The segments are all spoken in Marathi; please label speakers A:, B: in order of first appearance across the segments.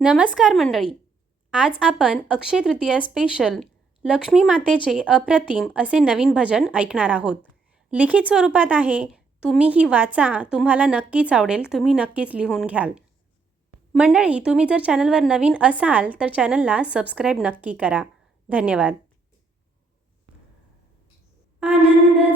A: नमस्कार मंडळी. आज आपण अक्षय तृतीया स्पेशल लक्ष्मी मातेचे अप्रतिम असे नवीन भजन ऐकणार आहोत. लिखित स्वरूपात आहे तुम्हीही वाचा तुम्हाला नक्कीच आवडेल तुम्ही नक्कीच लिहून घ्याल. मंडळी तुम्ही जर चॅनलवर नवीन असाल तर चॅनलला सबस्क्राईब नक्की करा. धन्यवाद. आनंद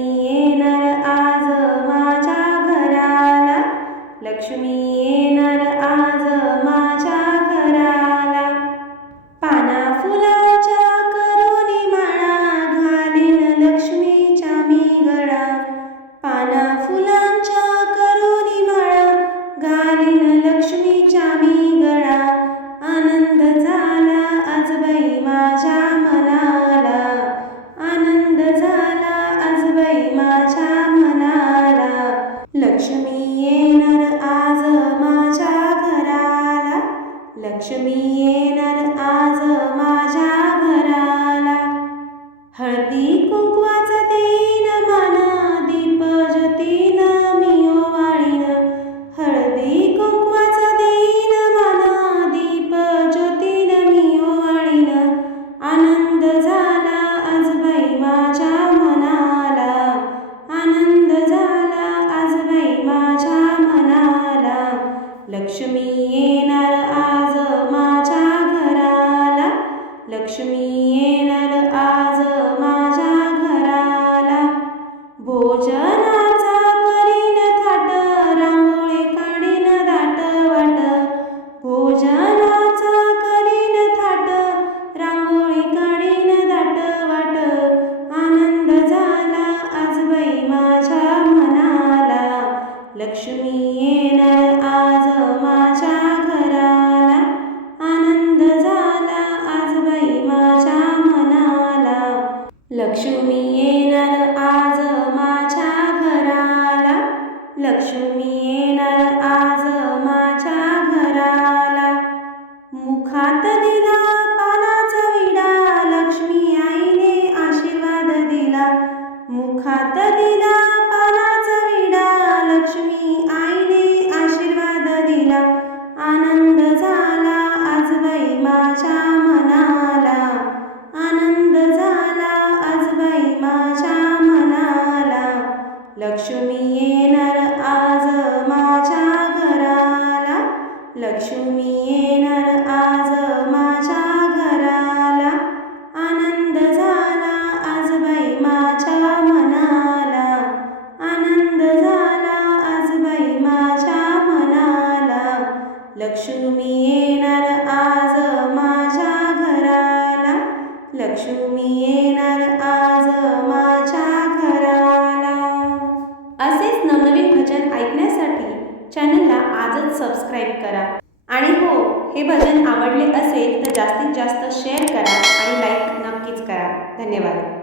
A: लक्ष्मीच्या मी गळा आनंद झाला. आज बाई माझ्या मनाला आनंद झाला. आज बाई माझ्या मनाला लक्ष्मी येणार आज माझ्या घराला. लक्ष्मी येणार आज माझ्या घराला. हळदी कुंकवा येणार आज माझ्या घराला. भोजनाचा करीन थाट रांगोळी काढीन दाट वाट भोजनाचा करीन थाट रांगोळी काढीन दाट वाट आनंद झाला आज बाई माझ्या मनाला. लक्ष्मी लक्ष्मी येणार आज माझ्या घराला. लक्ष्मी येणार आज माझ्या घराला. मुखात लक्ष्मी येणार आज माझ्या घराला. लक्ष्मी येणार चॅनलला आजच सबस्क्राईब करा. आणि हो हे भजन आवडले असेल तर जास्तीत जास्त शेअर करा आणि लाईक नक्कीच करा. धन्यवाद.